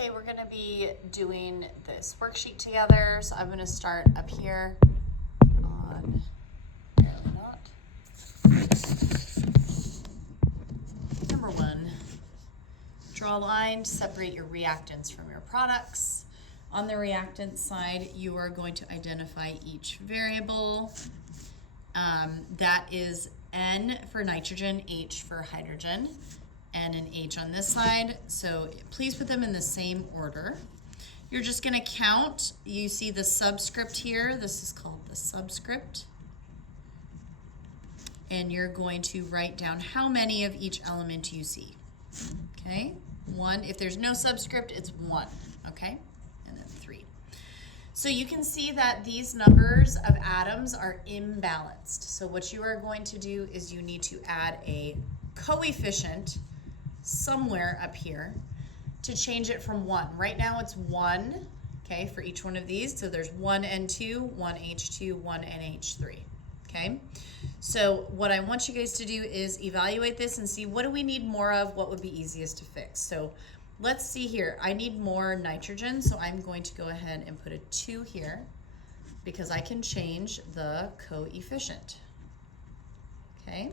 Okay, we're gonna be doing this worksheet together. So I'm gonna start up here on, apparently not. Number 1, draw a line, separate your reactants from your products. On the reactant side, you are going to identify each variable. That is N for nitrogen, H for hydrogen, N and H on this side. So please put them in the same order. You're just going to count. You see the subscript here. This is called the subscript. And you're going to write down how many of each element you see. Okay? 1. If there's no subscript, it's 1. Okay? And then 3. So you can see that these numbers of atoms are imbalanced. So what you are going to do is you need to add a coefficient somewhere up here to change it from 1. Right now it's 1, okay, for each one of these. So there's 1 N2, 1 H2, 1 NH3, okay? So what I want you guys to do is evaluate this and see what do we need more of, what would be easiest to fix. So let's see here. I need more nitrogen, so I'm going to go ahead and put a 2 here because I can change the coefficient, okay?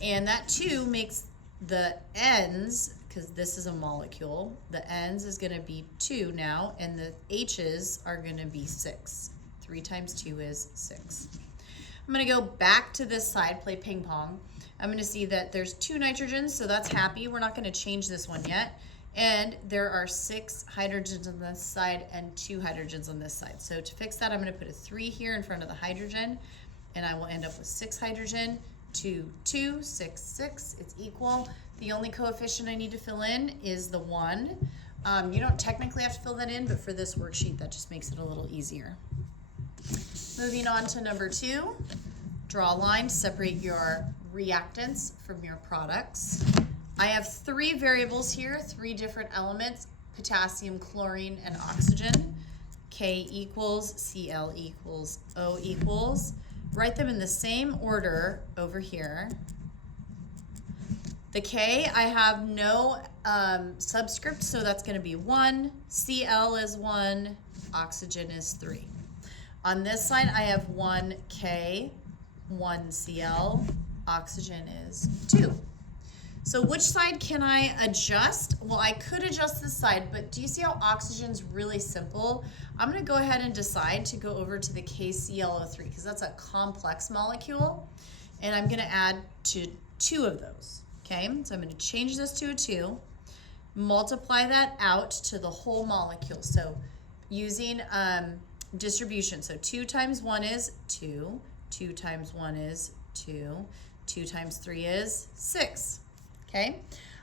And that 2 makes the N's, because this is a molecule, the N's is going to be 2 now, and the H's are going to be 6. 3 times 2 is 6. I'm going to go back to this side, play ping pong. I'm going to see that there's 2 nitrogens, so that's happy. We're not going to change this one yet. And there are 6 hydrogens on this side and 2 hydrogens on this side. So to fix that, I'm going to put a 3 here in front of the hydrogen, and I will end up with 6 hydrogen. 2, 2, 6, 6, it's equal. The only coefficient I need to fill in is the 1. You don't technically have to fill that in, but for this worksheet, that just makes it a little easier. Moving on to number 2, draw a line, separate your reactants from your products. I have 3 variables here, 3 different elements, potassium, chlorine, and oxygen. K equals, Cl equals, O equals. Write them in the same order over here. The K, I have no subscript, so that's going to be 1. Cl is 1. Oxygen is 3. On this side, I have 1 K, 1 Cl. Oxygen is 2. So which side can I adjust? Well, I could adjust this side, but do you see how oxygen's really simple? I'm going to go ahead and decide to go over to the KClO3 because that's a complex molecule, and I'm going to add to 2 of those. Okay, so I'm going to change this to a 2, multiply that out to the whole molecule. So using distribution, so 2 times 1 is 2, 2 times 1 is 2, 2 times 3 is 6. Okay,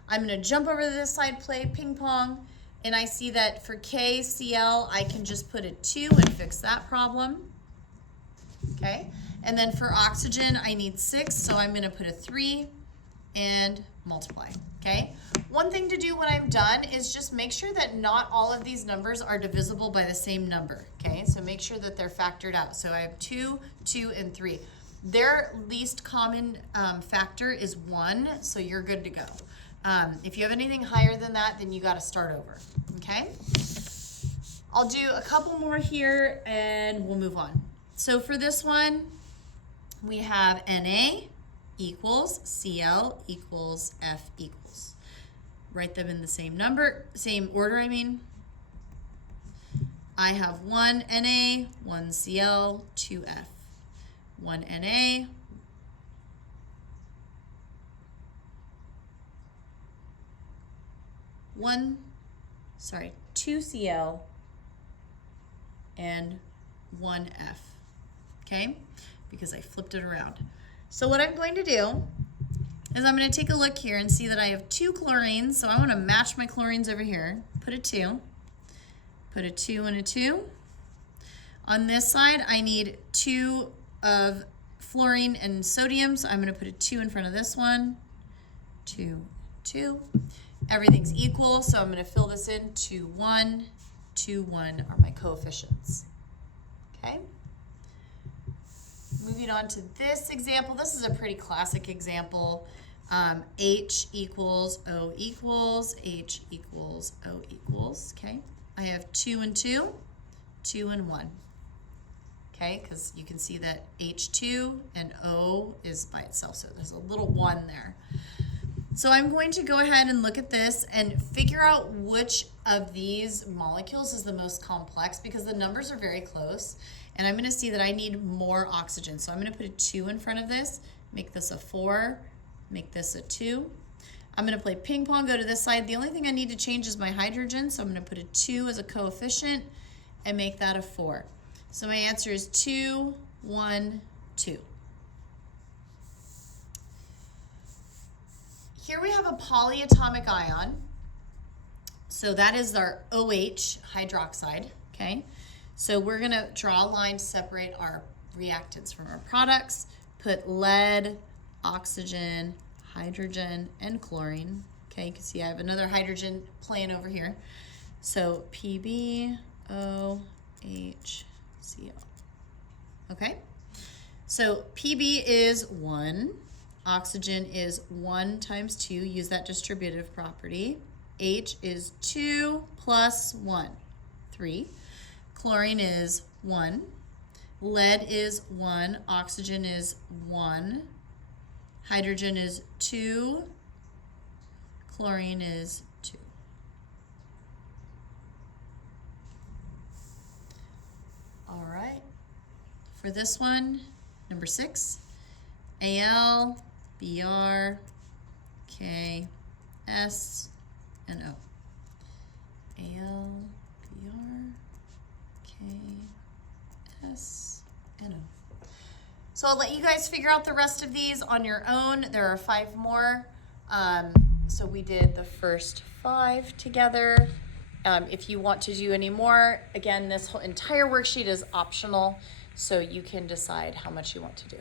I'm going to jump over to this side, play ping pong, and I see that for KCl, I can just put a 2 and fix that problem. Okay, and then for oxygen, I need 6, so I'm going to put a 3 and multiply. Okay, one thing to do when I'm done is just make sure that not all of these numbers are divisible by the same number. Okay, so make sure that they're factored out. So I have 2, 2, and 3. Their least common factor is 1, so you're good to go. If you have anything higher than that, then you got to start over, okay? I'll do a couple more here, and we'll move on. So for this one, we have Na equals Cl equals F equals. Write them in the same order, I mean. I have 1 Na, 1 Cl, 2 F. 1 Na, 2 Cl, and 1 F, okay? Because I flipped it around. So what I'm going to do is I'm going to take a look here and see that I have 2 chlorines, so I want to match my chlorines over here. Put a 2, put a 2 and a 2. On this side, I need 2 of fluorine and sodium, so I'm going to put a 2 in front of this one. 2, 2. Everything's equal, so I'm going to fill this in. 2, 1, 2, 1 are my coefficients. Okay? Moving on to this example. This is a pretty classic example. H equals O equals, H equals O equals, okay? I have 2 and 2, 2 and 1, okay? Because you can see that H2 and O is by itself, so there's a little 1 there. So I'm going to go ahead and look at this and figure out which of these molecules is the most complex because the numbers are very close. And I'm going to see that I need more oxygen. So I'm going to put a 2 in front of this, make this a 4, make this a 2. I'm going to play ping pong, go to this side. The only thing I need to change is my hydrogen. So I'm going to put a 2 as a coefficient and make that a 4. So my answer is 2, 1, 2. Here we have a polyatomic ion. So that is our OH hydroxide, okay? So we're gonna draw a line to separate our reactants from our products, put lead, oxygen, hydrogen, and chlorine. Okay, you can see I have another hydrogen playing over here. So PbOHCl. Okay, so Pb is 1. Oxygen is 1 times 2, use that distributive property. H is 2 plus 1, 3. Chlorine is 1. Lead is 1. Oxygen is 1. Hydrogen is 2. Chlorine is 2. All right. For this one, number 6, Al, Br, K, S, and O. Al, Br, K, S, and O. So I'll let you guys figure out the rest of these on your own. There are 5 more. So we did the first 5 together. If you want to do any more, again, this whole entire worksheet is optional, so you can decide how much you want to do.